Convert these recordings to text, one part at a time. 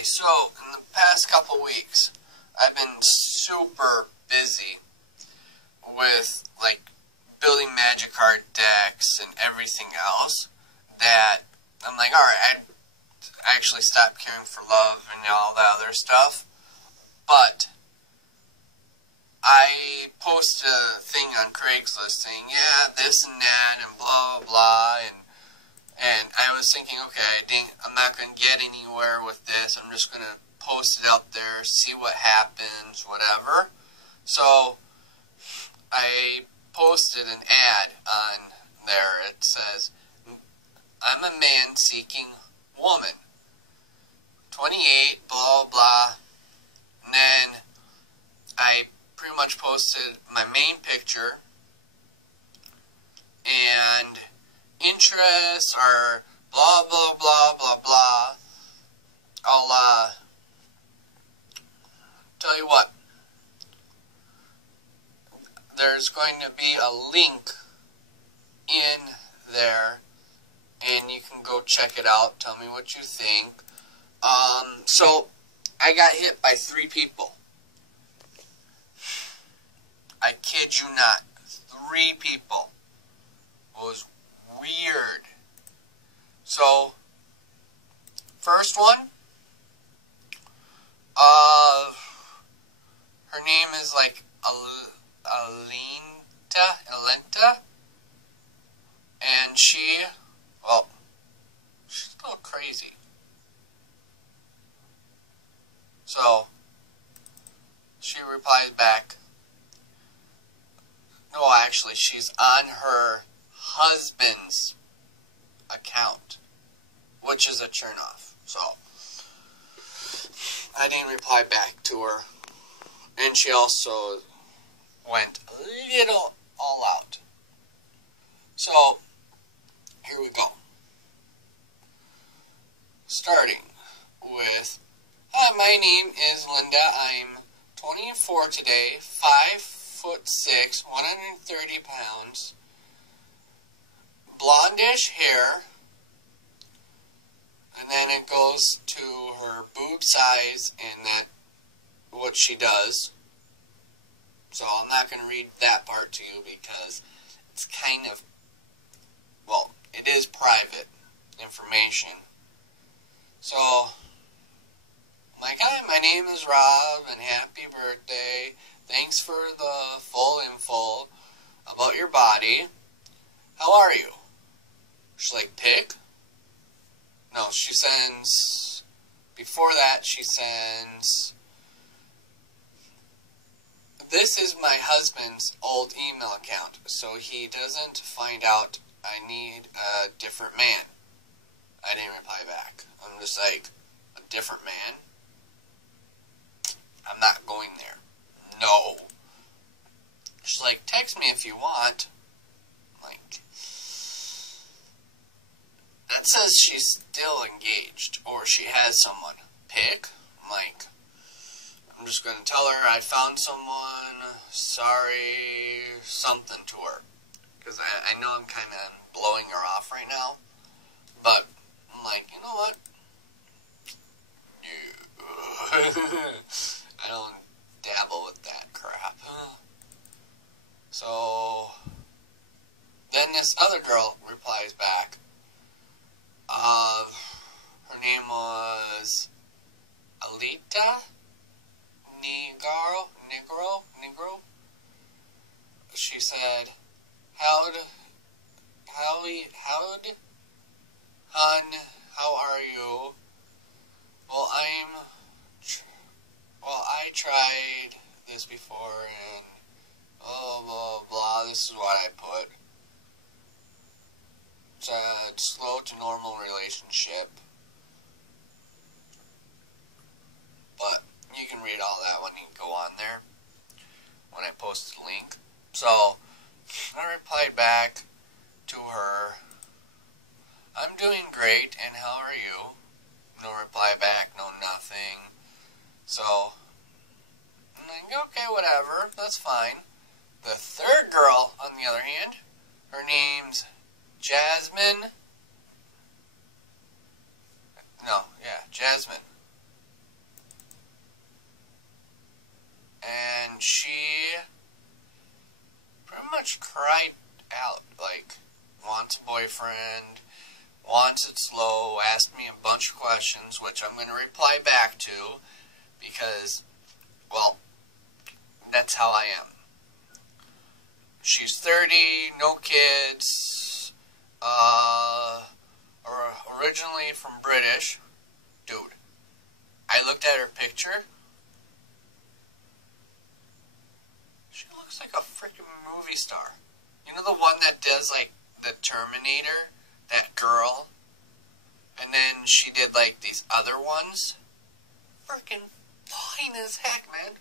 Okay, so in the past couple weeks, I've been super busy with, like, building magic card decks and everything else that I'm like, alright, I actually stopped caring for love and all that other stuff. But I posted a thing on Craigslist saying, yeah, this and that and blah, blah, blah, and I was thinking, okay, I'm not going to get anywhere with this. I'm just going to post it out there, see what happens, whatever. So I posted an ad on there. It says, I'm a man seeking woman. 28, blah, blah. And then I pretty much posted my main picture and interests are blah, blah, blah, blah, blah. I'll tell you what. There's going to be a link in there, and you can go check it out. Tell me what you think. So I got hit by 3 people. I kid you not. 3 people. It was weird. So, first one, her name is like Alenta, and she's a little crazy. So, she replies back, no, actually, she's on her husband's account, which is a turn-off. So, I didn't reply back to her. And she also went a little all out. So, here we go. Starting with, hi, my name is Linda. I'm 24 today, 5'6", 130 pounds, blondish hair, and then it goes to her boob size and that what she does. So I'm not going to read that part to you because it's kind of, well, it is private information. So, I'm like, hi, my name is Rob, and happy birthday. Thanks for the full info about your body. How are you? She's like, pick? No, she sends, before that she sends, this is my husband's old email account, so he doesn't find out I need a different man. I didn't reply back. I'm just like, a different man? I'm not going there. No. She's like, text me if you want. Like, that says she's still engaged, or she has someone. Pick? I'm like, I'm just going to tell her I found someone, sorry, something to her. Because I know I'm kind of blowing her off right now. But, I'm like, you know what? I don't dabble with that crap. So, then this other girl replies back. Her name was Alita Negro. She said, hon, how are you? Well, I tried this before and blah, blah, blah. This is what I put. Said, slow to normal relationship. But you can read all that when you go on there, when I post the link. So, I replied back to her, I'm doing great, and how are you? No reply back, no nothing. So, I'm like, okay, whatever, that's fine. The third girl, on the other hand, her name's Jasmine. and she pretty much cried out, like, wants a boyfriend, wants it slow, asked me a bunch of questions, which I'm going to reply back to, because, well, that's how I am. She's 30, no kids, originally from British. Dude, I looked at her picture. She looks like a freaking movie star. You know the one that does, like, the Terminator? That girl? And then she did, like, these other ones? Freaking fine as heck, man.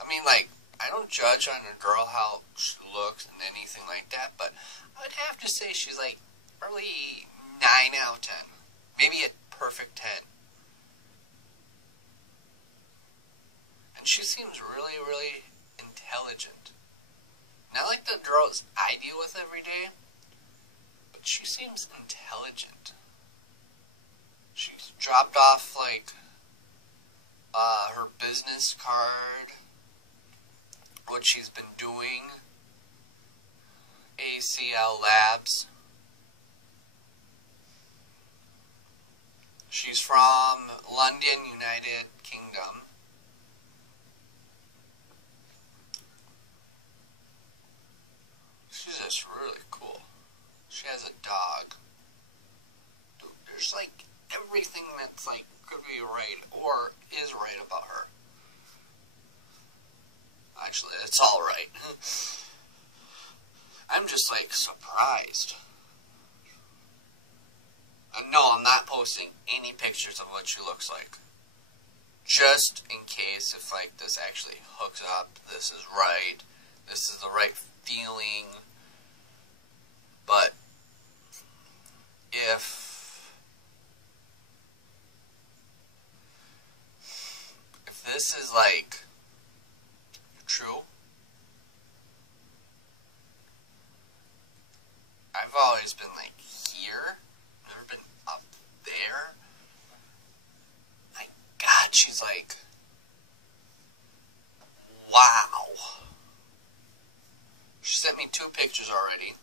I mean, like, I don't judge on a girl how she looks and anything like that, but I would have to say she's, like, probably 9 out of 10. Maybe a perfect 10. And she seems really, really intelligent. Not like the girls I deal with every day, but she seems intelligent. She's dropped off, like, her business card, what she's been doing, ACL Labs. She's from London, United Kingdom. She's just really cool. She has a dog. Dude, there's like everything that's like could be right or is right about her. Actually, it's all right. I'm just like surprised. No, I'm not posting any pictures of what she looks like. Just in case if like this actually hooks up, this is right, this is the right feeling. But if this is like true, I've always been like here, never been up there. My God, she's like, wow. She sent me 2 pictures already.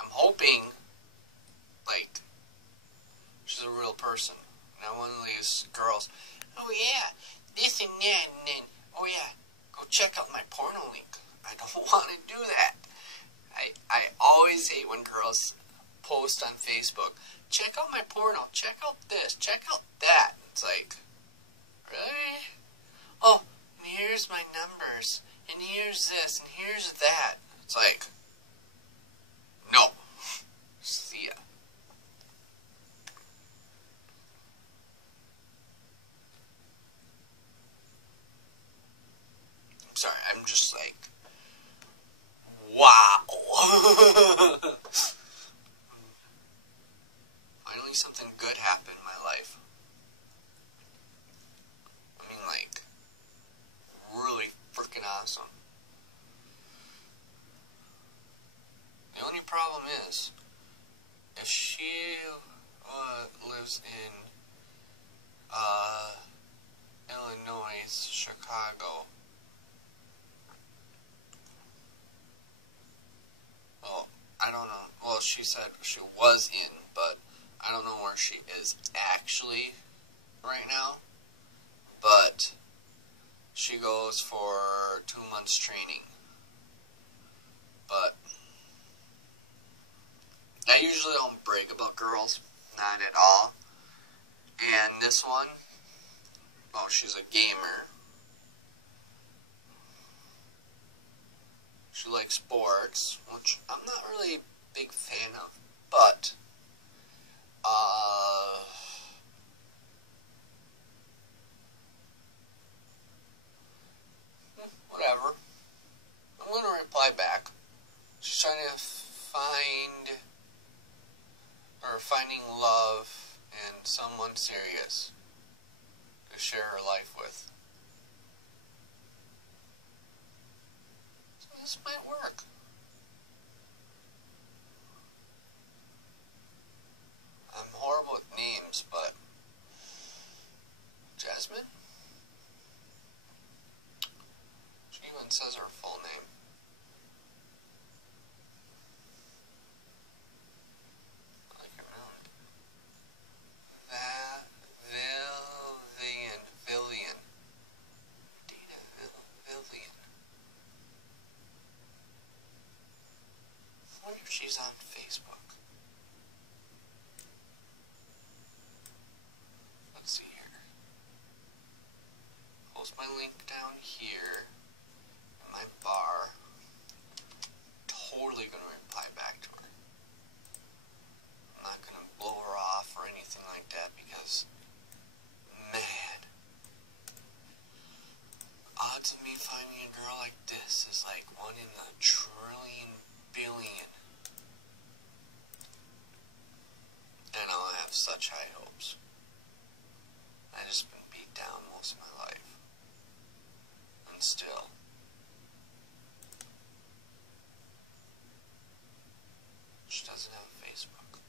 I'm hoping, like, she's a real person. Not one of these girls, oh yeah, this and that, and then, oh yeah, go check out my porno link. I don't want to do that. I always hate when girls post on Facebook, check out my porno, check out this, check out that. It's like, really? Oh, and here's my numbers, and here's this, and here's that. It's like, no. See ya. I'm sorry, I'm just like, wow. Finally something good happened in my life. I mean, like, really freaking awesome. The only problem is, if she lives in Illinois, Chicago, well, I don't know. Well, she said she was in, but I don't know where she is actually right now. But she goes for 2 months training. But I usually don't brag about girls, not at all. And this one, well, she's a gamer. She likes sports, which I'm not really a big fan of. But, whatever. I'm going to reply back. She's trying to finding love and someone serious to share her life with. So this might work. I'm horrible with names, but Jasmine? she's on Facebook. Let's see here. Post my link down here in my bar. Totally gonna reply back to her. I'm not gonna blow her off or anything like that because, man, odds of me finding a girl like this is like 1 in a trillion billion. And I have such high hopes. I just been beat down most of my life. And still. She doesn't have a Facebook.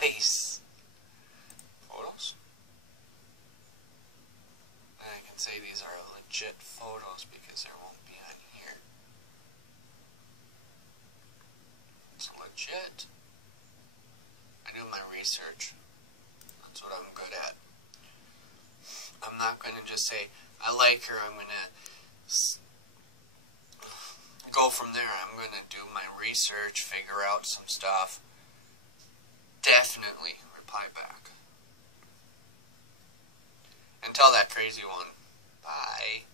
Nice! Photos? And I can say these are legit photos because there won't be on here. It's legit. I do my research. That's what I'm good at. I'm not going to just say, I like her, I'm going to go from there. I'm going to do my research, figure out some stuff. Definitely reply back. And tell that crazy one, bye.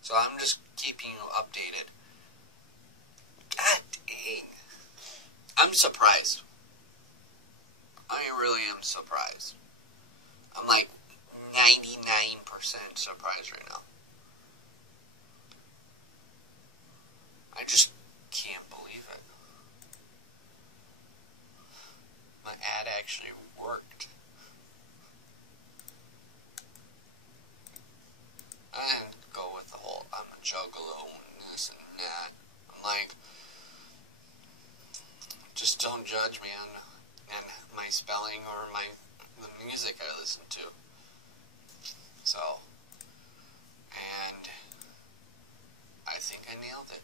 So I'm just keeping you updated. God dang. I'm surprised. I really am surprised. I'm like 99% surprised right now. I just can't believe it. My ad actually worked. I didn't go with the whole I'm a juggalo and this and that. I'm like, just don't judge me on my spelling or the music I listen to. So, and I think I nailed it.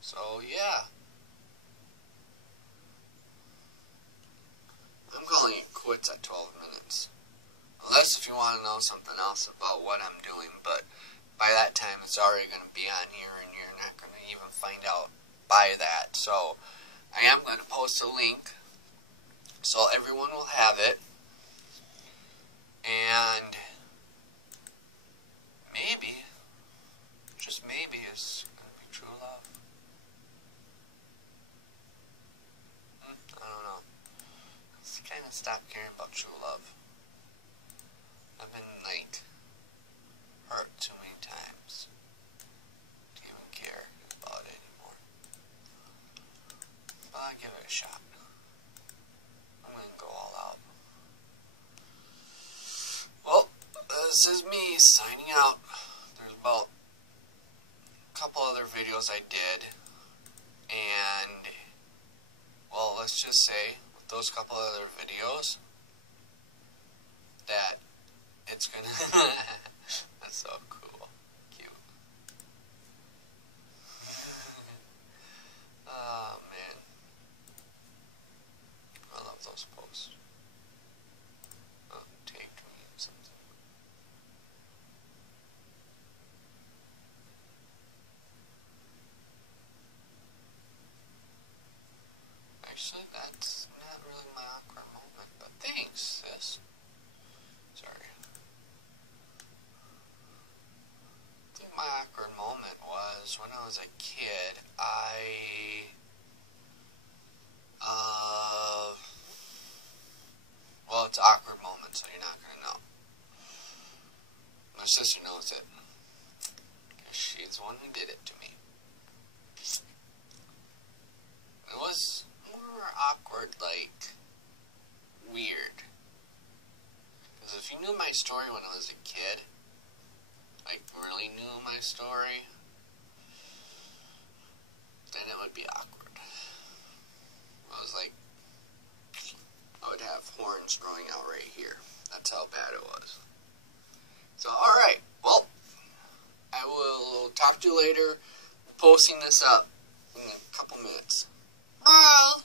So yeah, I'm calling it quits at 12 minutes. Unless if you want to know something else about what I'm doing, but by that time it's already going to be on here and you're not going to even find out by that. So I am going to post a link so everyone will have it. And maybe, just maybe, it's going to be true love. I don't know. Let's kind of stop caring about true love. I've been, like, hurt too many times to even care about it anymore. But I'll give it a shot. I'm going to go all out. Well, this is me signing out. There's about a couple other videos I did. And, well, let's just say, with those couple other videos, that it's gonna that's so cool. Cute. Oh man. I love those posts. Oh, tagged me in something. Actually, that's not really my awkward moment, but thanks, sis. Sorry. I think my awkward moment was when I was a kid. Well, it's an awkward moment, so you're not gonna know. My sister knows it, because she's the one who did it to me. It was more awkward, like, weird. Because if you knew my story when I was a kid, like, really knew my story, then it would be awkward. It was like, I would have horns growing out right here. That's how bad it was. So, alright, well, I will talk to you later. Posting this up in a couple minutes. Bye!